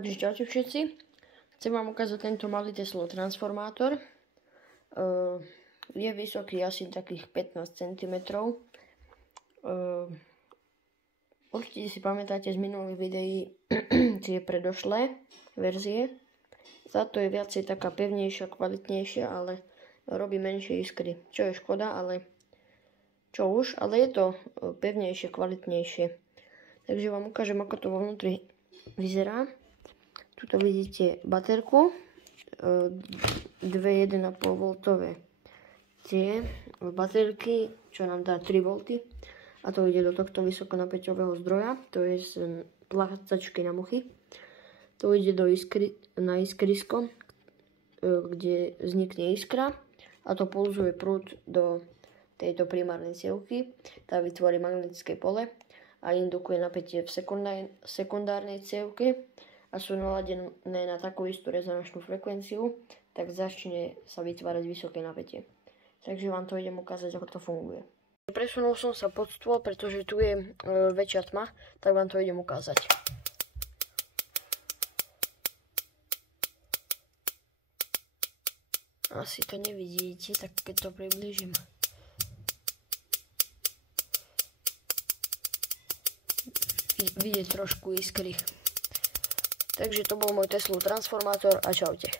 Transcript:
Takže čaute všetci. Chcem vám ukázať tento malý Teslov transformátor. Je vysoký asi takých 15 cm. Určite si pamätáte z minulých videí tie predošlé verzie. Táto je viacej taká pevnejšia, kvalitnejšia, ale robí menšie iskry. Čo je škoda, ale čo už, ale je to pevnejšie, kvalitnejšie. Takže vám ukážem, ako to vo vnútri vyzerá. Tuto vidíte baterku, dve 1,5 V tie baterky, čo nám dá 3 V, a to ide do tohto vysokonapäťového zdroja, to je z plácačky na muchy. To ide na iskrisko, kde vznikne iskra, a to pulzuje prúd do tejto primárnej cievky, tá vytvorí magnetické pole a indukuje napätie v sekundárnej cievke, a sú naladené na takú istú rezonančnú frekvenciu, tak začne sa vytvárať vysoké napätie. Takže vám to idem ukázať, ako to funguje. Presunul som sa pod stôl, pretože tu je väčšia tma, tak vám to idem ukázať. Asi to nevidíte, tak keď to priblížim. Vidieť trošku iskry. Takže to bol môj Teslov transformátor a čaute.